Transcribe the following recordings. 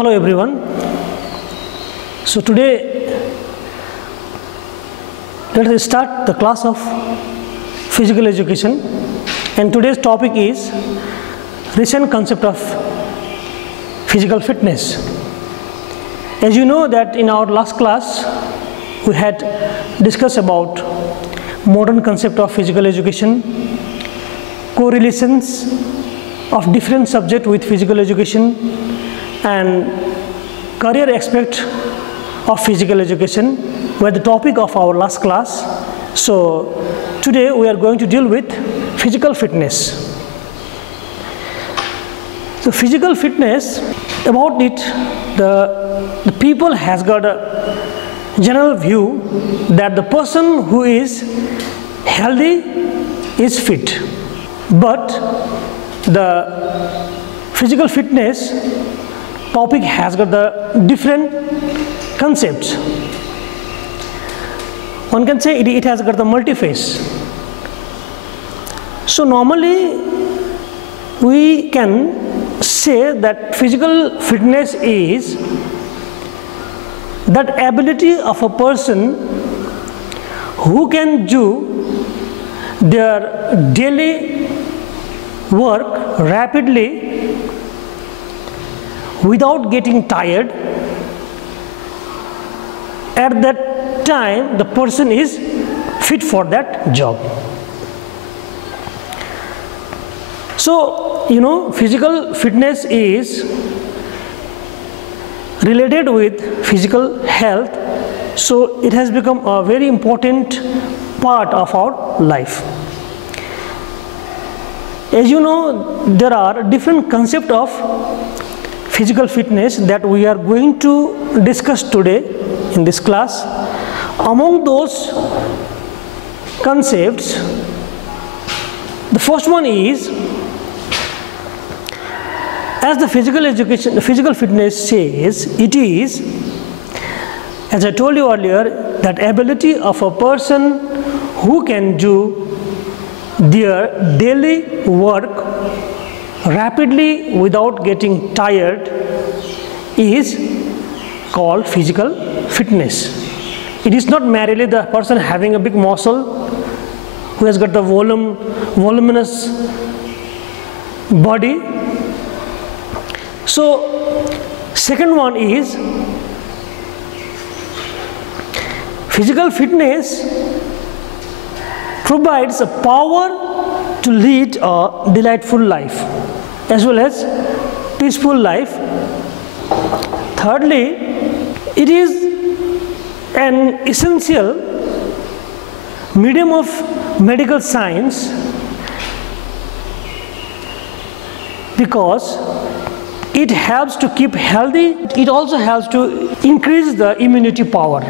Hello everyone. So today let us start the class of physical education, and today's topic is recent concept of physical fitness. As you know that in our last class we had discussed about modern concept of physical education, correlations of different subject with physical education, and career aspect of physical education were the topic of our last class. So today we are going to deal with physical fitness. So physical fitness, about it the people has got a general view that the person who is healthy is fit, but the physical fitness topic has got the different concepts. One can say it has got the multi-phase. So normally we can say that physical fitness is that ability of a person who can do their daily work rapidly without getting tired. At that time the person is fit for that job. So you know, physical fitness is related with physical health, so it has become a very important part of our life. As you know, there are different concepts of physical fitness that we are going to discuss today in this class. Among those concepts, the first one is, as the physical fitness says, it is, as I told you earlier, that ability of a person who can do their daily work rapidly without getting tired is called physical fitness. It is not merely the person having a big muscle who has got the voluminous body. So second one is, physical fitness provides a power to lead a delightful life as well as peaceful life. Thirdly, it is an essential medium of medical science because it helps to keep healthy. It also helps to increase the immunity power.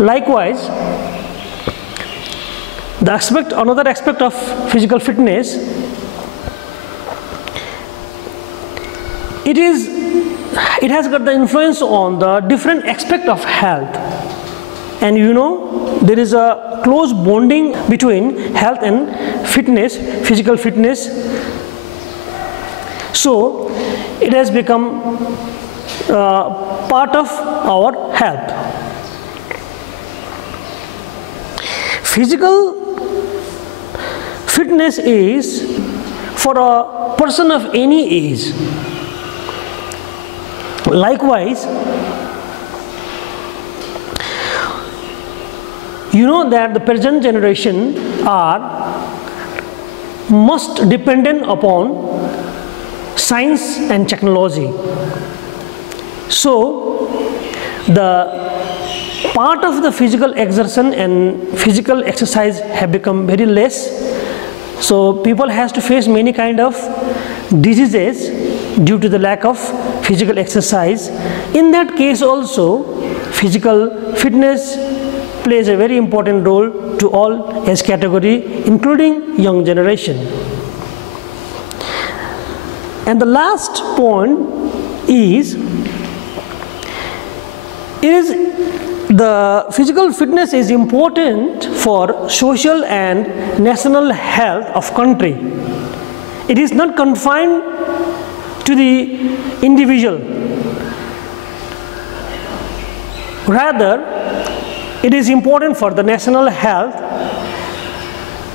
Likewise, another aspect of physical fitness, it has got the influence on the different aspect of health, and you know there is a close bonding between health and fitness, physical fitness. So it has become part of our health. Physical fitness is for a person of any age. Likewise, you know that the present generation are most dependent upon science and technology. So the part of the physical exertion and physical exercise have become very less. So people has to face many kind of diseases due to the lack of physical exercise. In that case also, physical fitness plays a very important role to all age category, including young generation. And the last point is the physical fitness is important for social and national health of country. It is not confined to the individual. Rather, it is important for the national health,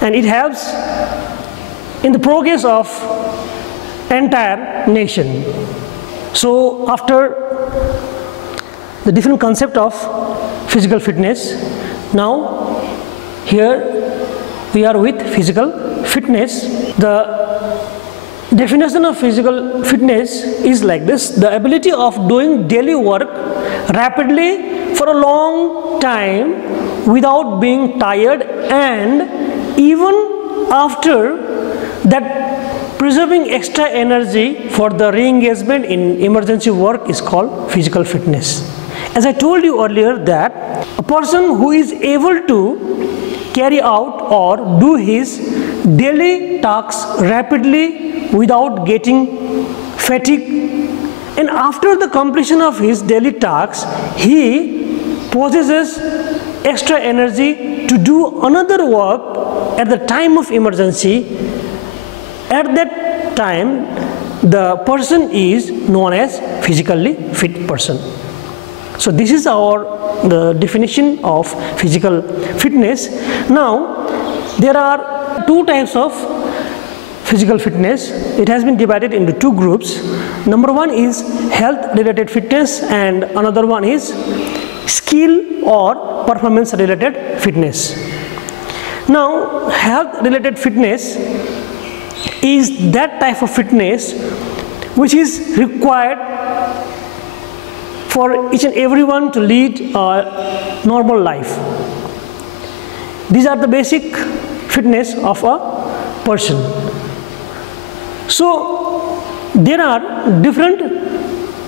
and it helps in the progress of entire nation. So after the different concept of physical fitness, now here we are with physical fitness. The definition of physical fitness is like this: the ability of doing daily work rapidly for a long time without being tired, and even after that preserving extra energy for the re-engagement in emergency work is called physical fitness. As I told you earlier, that a person who is able to carry out or do his daily tasks rapidly without getting fatigued, and after the completion of his daily tasks, he possesses extra energy to do another work at the time of emergency. At that time, the person is known as physically fit person. So this is the definition of physical fitness. Now there are two types of physical fitness. It has been divided into two groups. Number one is health related fitness, and another one is skill or performance related fitness. Now health related fitness is that type of fitness which is required for each and everyone to lead a normal life. These are the basic fitness of a person. So there are different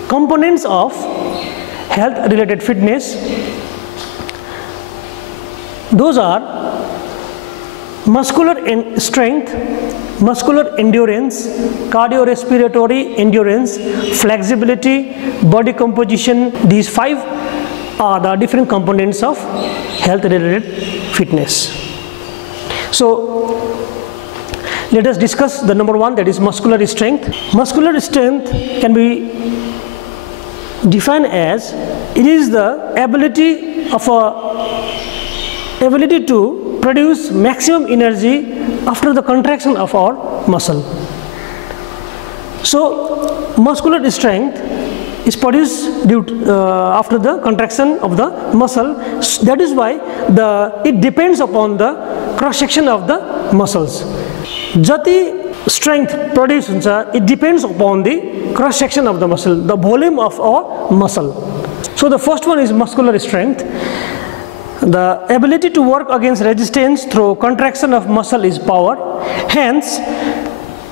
components of health related fitness. Those are muscular strength, muscular endurance, cardiorespiratory endurance, flexibility, body composition. These five are the different components of health related fitness. So let us discuss the number one, that is muscular strength. Muscular strength can be defined as it is the ability to produce maximum energy after the contraction of our muscle. So muscular strength is produced after the contraction of the muscle. That is why it depends upon the cross section of the muscles. Jati strength produced huncha, it depends upon the cross section of the muscle, the volume of our muscle. So the first one is muscular strength. The ability to work against resistance through contraction of muscle is power. Hence,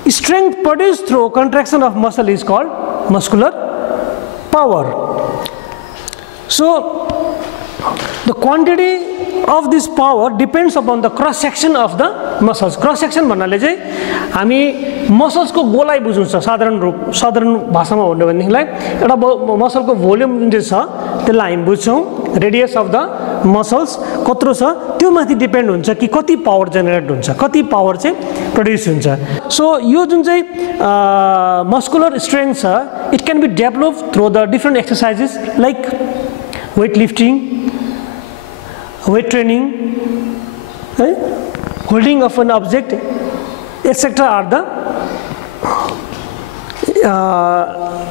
strength produced through contraction of muscle is called muscular power. So the quantity of this power depends upon the cross section of the muscles. Cross section भन्नाले चाहिँ हामी muscles को गोलाइ बुझ्नु छ साधारण भाषामा भन्नु भनेदेखिलाई एउटा muscle को volume जुन चाहिँ छ त्यसलाई हामी बुझ्छौं. Radius of the muscles कत्रो छ त्यो माथि डिपेन्ड हुन्छ कि कति पावर जेनेरेट हुन्छ, कति पावर चाहिँ प्रोड्युस हुन्छ. सो यो जुन चाहिँ muscular strength छ, it can be developed through the different exercises like weight lifting, weight training, holding of an object, etc. are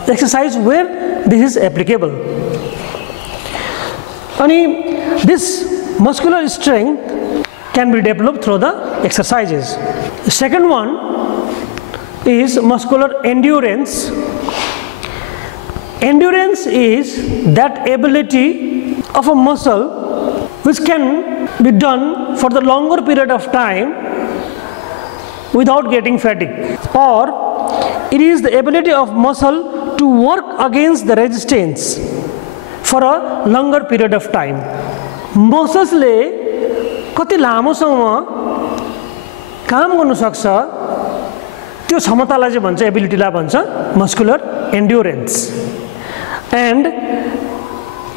the exercise where this is applicable. And this muscular strength can be developed through the exercises. The second one is muscular endurance. Endurance is that ability of a muscle which can be done for the longer period of time without getting fatigue, or it is the ability of muscle to work against the resistance for a longer period of time. Muscles ले कति लामोसम्म काम गर्न सक्छ त्यो क्षमतालाई चाहिँ भन्छ, एबिलिटीलाई भन्छ muscular endurance. And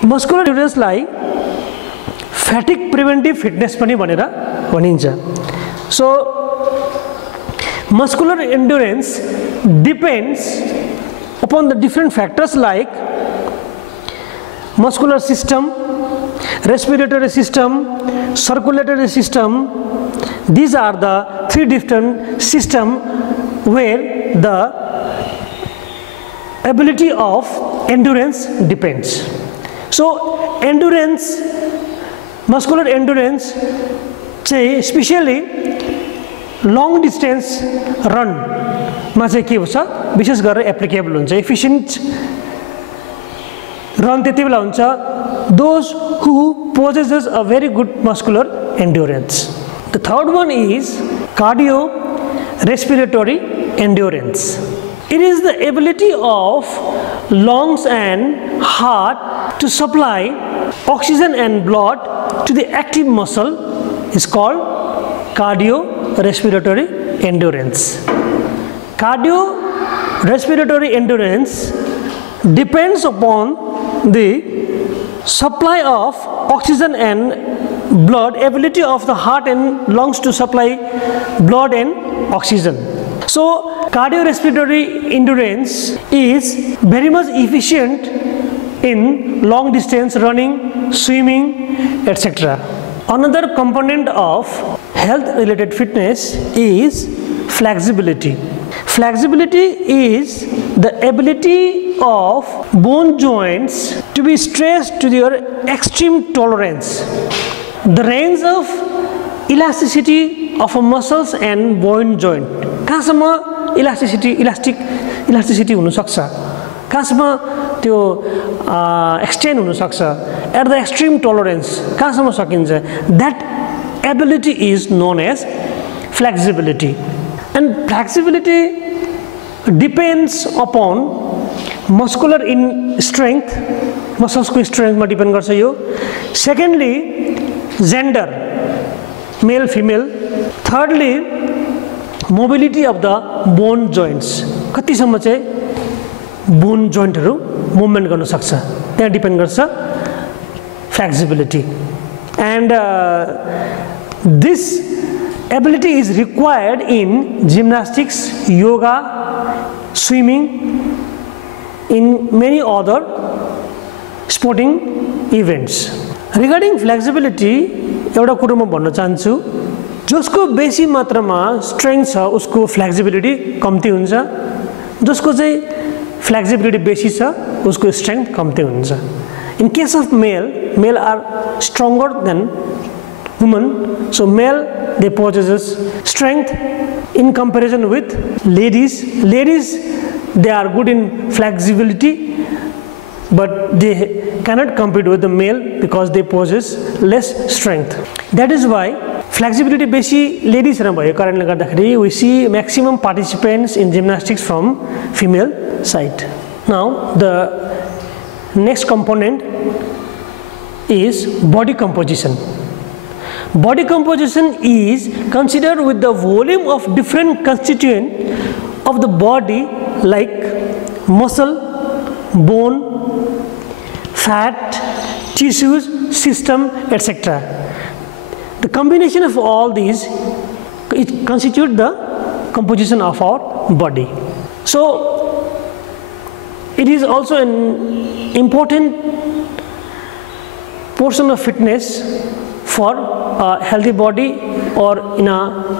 muscular endurance lie fatigue preventive fitness पनि भनेर भनिन्छ. So muscular endurance depends upon the different factors like muscular system, respiratory system, circulatory system. These are the three different systems where the ability of endurance depends. So endurance, muscular endurance, especially long distance run मा चाहिँ के हुन्छ विशेष गरेर applicable हुन्छ efficient run त्यति बेला हुन्छ those who possesses a very good muscular endurance. The third one is cardiorespiratory endurance. It is the ability of lungs and heart to supply oxygen and blood to the active muscle is called cardiorespiratory endurance. Cardiorespiratory endurance depends upon the supply of oxygen and blood, ability of the heart and lungs to supply blood and oxygen. So cardiorespiratory endurance is very much efficient in long distance running, swimming, etc. Another component of health related fitness is flexibility. Flexibility is the ability of bone joints to be stretched to their extreme tolerance. The range of elasticity of muscles and bone joint. कहाँसम्म elasticity हुन सक्छ, कहाँसम्म त्यो extend हुन सक्छ, at the extreme tolerance कहाँसम्म सकिन्छ, that ability is known as flexibility. And flexibility depends upon muscular in strength, muscles को strength मा depend गर्छ यो. Secondly, gender, male female. Thirdly, mobility of the bone joints. कतिसम्म चाहिँ bone jointहरु movement गर्न सक्छ, त्यहाँ depend गर्छ flexibility. And this ability is required in gymnastics, yoga, swimming, in many other sporting events. Regarding flexibility, एउटा कुरा म भन्न चाहन्छु, जसको बेसी मात्रामा स्ट्रेंथ छ उसको फ्लेक्सिबिलिटी कम्ती हुन्छ, जसको चाहिँ फ्लेक्सिबिलिटी बेसी छ उसको स्ट्रेंथ कम्ती हुन्छ. In case of male are stronger than women, so male they possess strength in comparison with ladies. Ladies they are good in flexibility, but they cannot compete with the male because they possess less strength. That is why flexibility बेसी ladies मा भएको कारणले गर्दाखेरि we see maximum participants in gymnastics from female side. Now the next component is body composition. Body composition is considered with the volume of different constituents of the body like muscle, bone, fat, tissues, system, etc. The combination of all these it constitute the composition of our body. So it is also an important portion of fitness for a healthy body or in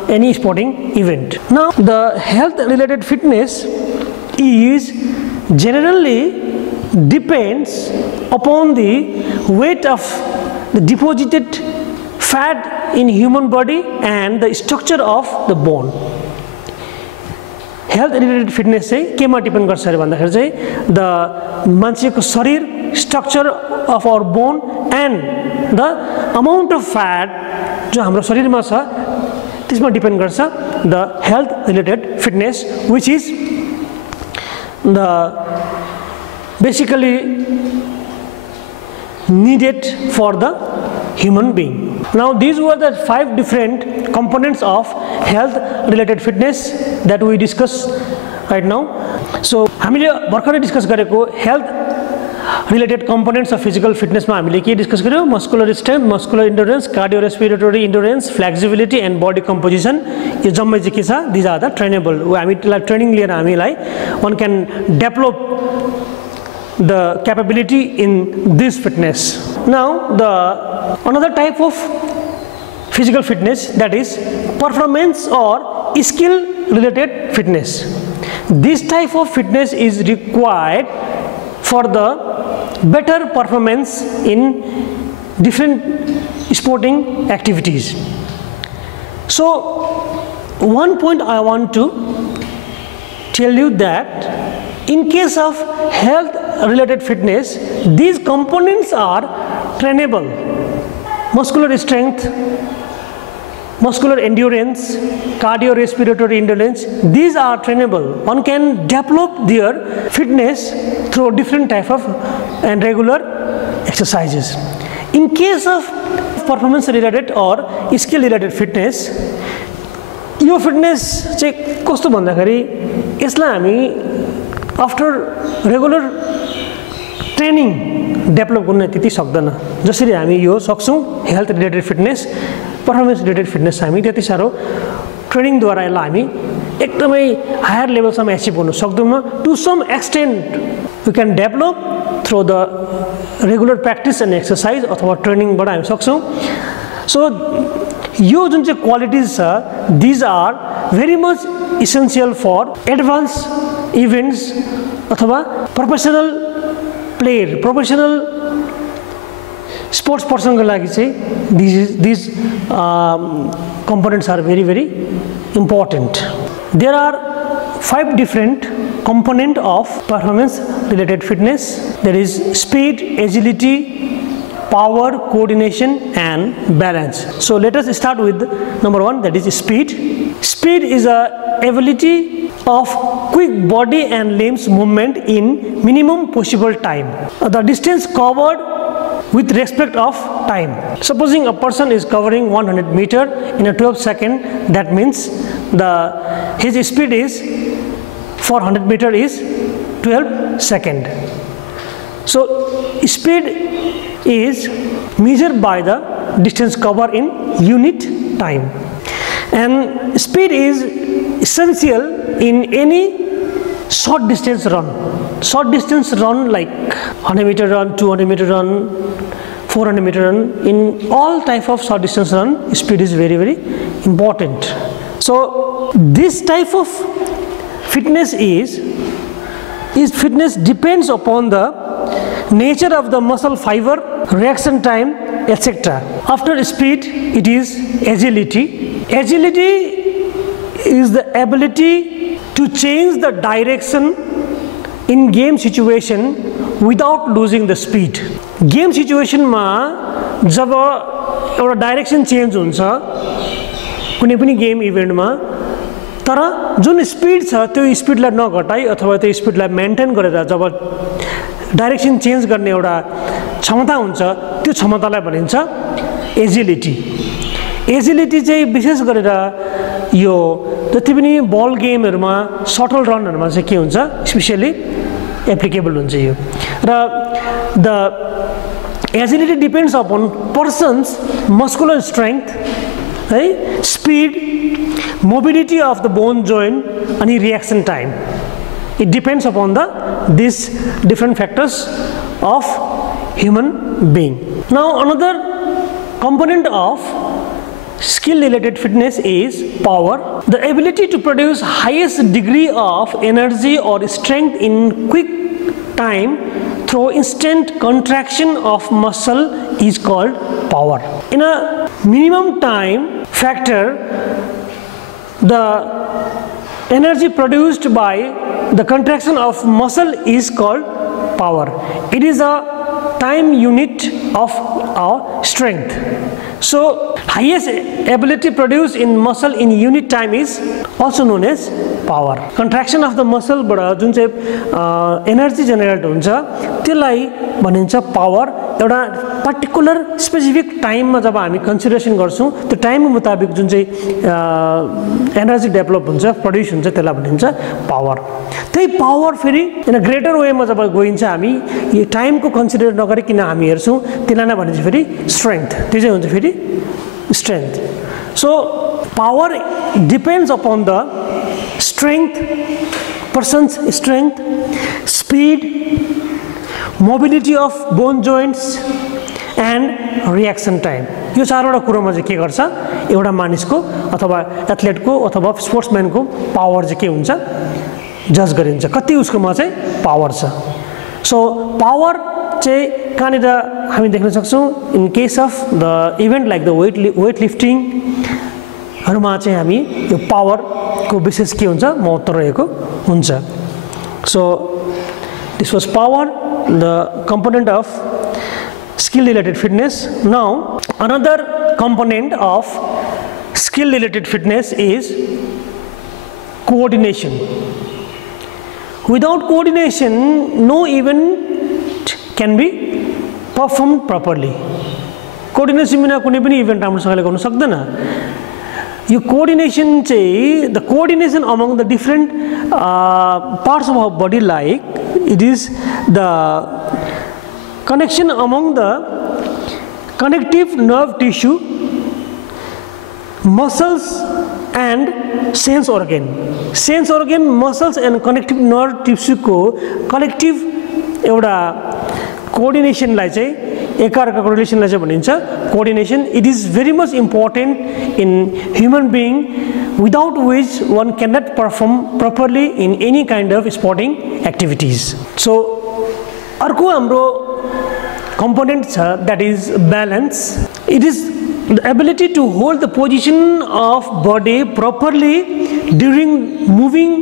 any sporting event. Now the health related fitness is generally depends upon the weight of the deposited fat in human body and the structure of the bone. Health related fitness चाहिँ केमा depend गर्छ भन्दाखेरि चाहिँ the मान्छेको शरीर structure of our bone and the amount of fat जो हाम्रो शरीरमा छ त्यसमा डिपेन्ड गर्छ the health related fitness which is the basically needed for the human being. Now these were the 5 different components of health related fitness that we discussed right now. So हामीले भर्खरै discuss गरेको health related components of physical fitness मा हामीले के discuss गर्यौं muscular strength, muscular endurance, cardiorespiratory endurance, flexibility and body composition यो जम्मै चाहिँ के छ these are the trainable हामीलाई ट्रेनिङ लिएर हामीलाई one can develop the capability in this fitness. Now the another type of physical fitness, that is performance or skill related fitness. This type of fitness is required for the better performance in different sporting activities. So one point I want to tell you that in case of health related fitness, these components are trainable. Muscular strength, muscular endurance, cardiorespiratory endurance, these are trainable. One can develop their fitness through different type of and regular exercises. In case of performance related or skill related fitness, yo fitness चाहिँ कस्तो भन्दाखेरि यसलाई हामी after regular training develop गर्न त्यति सक्दैन जसरी हामी यो सक्छौं health related fitness performance related fitness हामी त्यति सारो ट्रेनिङ द्वारा यसलाई हामी एकदमै हायर लेभल सम्म अचिभ गर्न सक्दैनौं to some extent we can develop through the regular practice and exercise अथवा ट्रेनिङबाट हामी सक्छौं सो यो जुन चाहिँ क्वालिटिज छ these are very much essential for advance events अथवा प्रोफेसनल प्लेयर प्रोफेसनल स्पोर्ट्स पर्सनको लागि चाहिँ these components are very very important. There are 5 different components of performance related fitness. There is speed, agility, power, coordination and balance. So let us start with number 1, that is speed. Speed is a ability of quick body and limbs movement in minimum possible time. The distance covered with respect of time. Supposing a person is covering 100 meter in a 12 second, that means his speed is for 100 meter is 12 second. So speed is measured by the distance covered in unit time, and speed is essential in any short distance run. Short distance run like 100 meter run, 200 meter run, 400 meter run, in all type of short distance run, speed is very very important. So this type of fitness fitness depends upon the nature of the muscle fiber, reaction time, etc. After speed, it is agility. Agility is the ability to change the direction in game situation without losing the speed. Game situation मा जब एउटा direction change हुन्छ कुनै पनि game event मा तर जुन speed छ त्यो स्पिडलाई नघटाई अथवा त्यो स्पिडलाई मेन्टेन गरेर जब डाइरेक्सन चेन्ज गर्ने एउटा क्षमता हुन्छ त्यो क्षमतालाई भनिन्छ एजिलिटी. एजिलिटी चाहिँ विशेष गरेर यो जति पनि बल गेमहरुमा शटल रनहरुमा चाहिँ के हुन्छ स्पेशली एप्लिकेबल हुन्छ यो र the agility depends upon person's muscular strength, right? Speed, mobility of the bone joint and reaction time. It depends upon these different factors of human being. Now another component of skill related fitness is power. The ability to produce highest degree of energy or strength in quick time through instant contraction of muscle is called power. In a minimum time factor, the energy produced by the contraction of muscle is called power. It is a time unit of our strength. So highest ability produced in muscle in unit time is also known as power contraction of the मसलबाट जुन चाहिँ energy generate हुन्छ त्यसलाई भनिन्छ power एउटा particular specific टाइममा जब हामी कन्सिडरेसन गर्छौं त्यो टाइमको मुताबिक जुन चाहिँ एनर्जी डेभलप हुन्छ प्रोड्युस हुन्छ त्यसलाई भनिन्छ पावर त्यही पावर फेरि इन अ ग्रेटर वेमा जब गइन्छ हामी यो टाइमको कन्सिडर नगरिकन हामी हेर्छौं त्यसलाई नै भनिन्छ फेरि स्ट्रेंथ त्यो चाहिँ हुन्छ फेरि strength so power depends upon the strength person's strength speed mobility of bone joints and reaction time यो चारवटा कुरामा चाहिँ के गर्छ एउटा मानिसको अथवा एथलेटको अथवा स्पोर्ट्सम्यानको पावर चाहिँ के हुन्छ जज गरिन्छ कति उसकोमा चाहिँ पावर छ सो पावर चाहिँ कहाँनिर हामी देख्न सक्छौं in case of the event like the weight lifting हरुमा चाहिँ हामी यो पावर को विशेष के हुन्छ महत्व रहेको हुन्छ so this was power the component of skill related fitness now another component of skill related fitness is coordination without coordination no event can be performed properly coordination बिना कुनै पनि इभेन्ट राम्रोसँगले गर्न सक्दैन यो coordination चाहिँ the coordination among the different parts of our body like it is the connection among the connective nerve tissue muscles and sense organ muscles and connective nerve tissue को collective एउटा coordination लाई चाहिँ एकअर्काको रिलेसनलाई चाहिँ भनिन्छ coordination it is very much important in human being without which one cannot perform properly in any kind of sporting activities so अर्को हाम्रो component छ that is balance it is the ability to hold the position of body properly during moving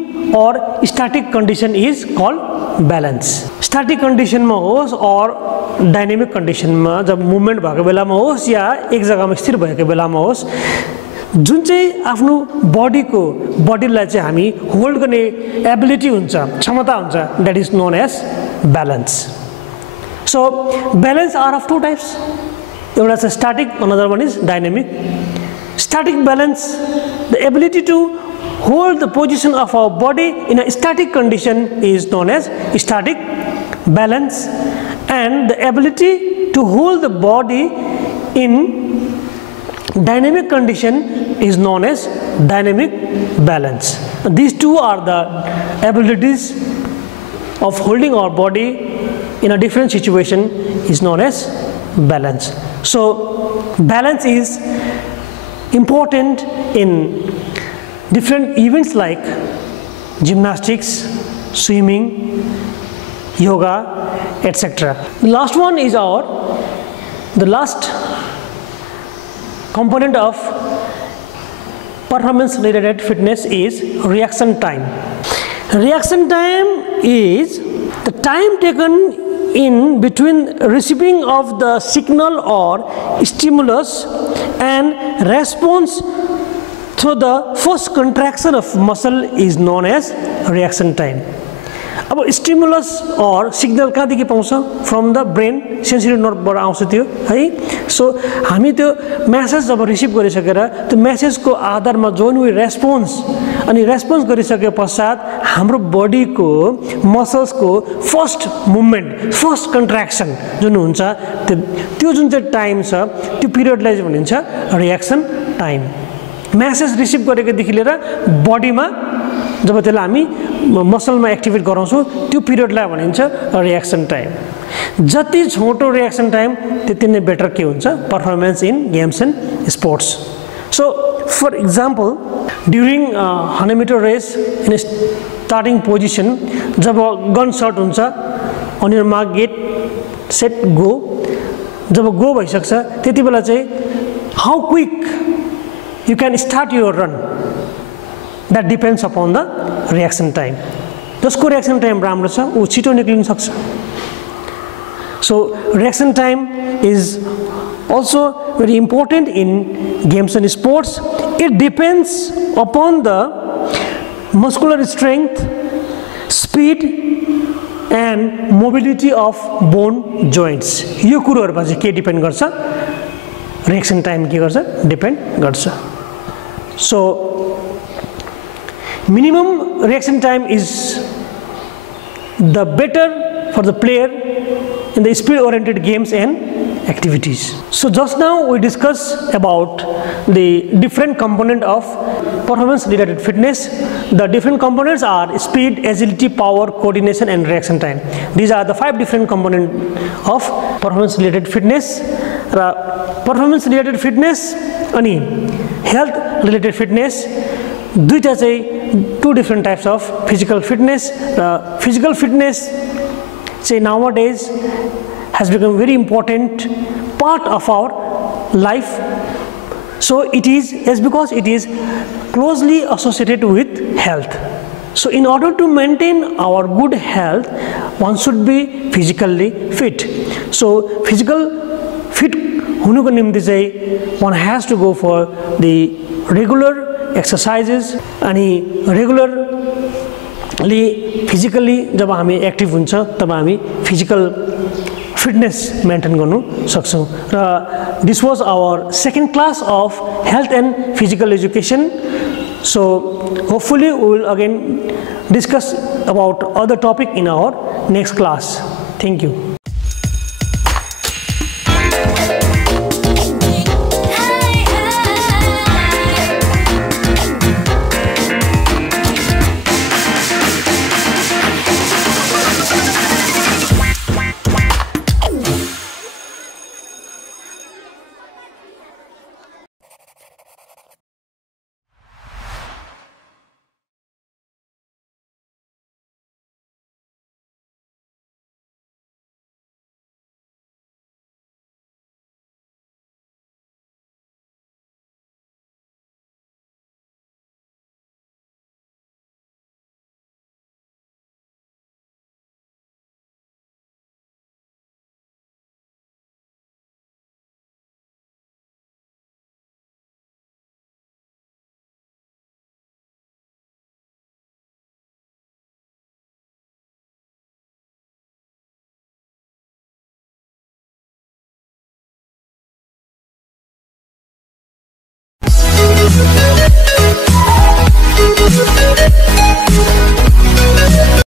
or static condition is called balance static condition मा होस् और dynamic condition में जब movement भएको बेलामा होस् या एक जग्गामा स्थिर भएको बेलामा होस् जुन चाहिँ आफ्नो बडीलाई चाहिँ हामी होल्ड गर्ने एबिलिटी हुन्छ क्षमता हुन्छ that is known as balance so balance are of two types एउटा चाहिँ static another one is dynamic static balance the ability to hold the position of our body in a static condition is known as static balance and the ability to hold the body in dynamic condition is known as dynamic balance. These two are the abilities of holding our body in a different situation is known as balance. So balance is important in different events like gymnastics, swimming, yoga, etc. The last one is the last component of performance related fitness is reaction time. Reaction time is the time taken in between receiving of the signal or stimulus and response so the first contraction of muscle is known as reaction time. अब stimulus और signal कहाँदेखि पाउँछ from the brain sensory नर्भबाट आउँछ त्यो है सो हामी त्यो message जब रिसिभ गरिसकेर त्यो मेसेजको आधारमा जुन वी रेस्पोन्स अनि रेस्पोन्स गरिसके पश्चात हाम्रो बडीको मसल्सको फर्स्ट मुभमेन्ट फर्स्ट कन्ट्र्याक्सन जुन हुन्छ त्यो जुन चाहिँ टाइम छ त्यो पिरियडलाई चाहिँ भनिन्छ रिएक्सन टाइम मेसेज रिसिभ गरेकोदेखि लिएर बडीमा जब त्यसलाई हामी मसलमा एक्टिभेट गराउँछौँ त्यो पिरियडलाई भनिन्छ रिएक्सन टाइम जति छोटो रिएक्सन टाइम त्यति नै बेटर के हुन्छ performance in games and sports so for example during 100 metre race in starting position जब गन शट हुन्छ on your mark get set go जब गो भइसक्छ त्यति बेला चाहिँ how quick you can start your run that depends upon the reaction time जसको reaction time राम्रो छ उ छिटो निक्लिन सक्छ so reaction time is also very important in games and sports it depends upon the muscular strength, speed and mobility of bone joints. यो कुरोहरुमा चाहिँ के depend गर्छ? Reaction time के गर्छ? डिपेन्ड गर्छ. So minimum reaction time is the better for the player in the speed oriented games and activities. So just now we discussed about the different component of performance related fitness. The different components are speed, agility, power, coordination and reaction time. These are the 5 different components of performance related fitness. Performance related fitness अनि health related fitness दुईटा चाहिँ 2 different types of physical fitness. Physical fitness say nowadays has become very important part of our life. So it is because it is closely associated with health. So in order to maintain our good health, one should be physically fit. So physical fit हुनुको निम्ति चाहिँ one has to go for the regular exercises अनि regularly physically जब हामी active हुन्छ तब हामी physical fitness maintain गर्नु सक्छौं. र this was our second class of health and physical education. So hopefully we will again discuss about other topic in our next class. Thank you.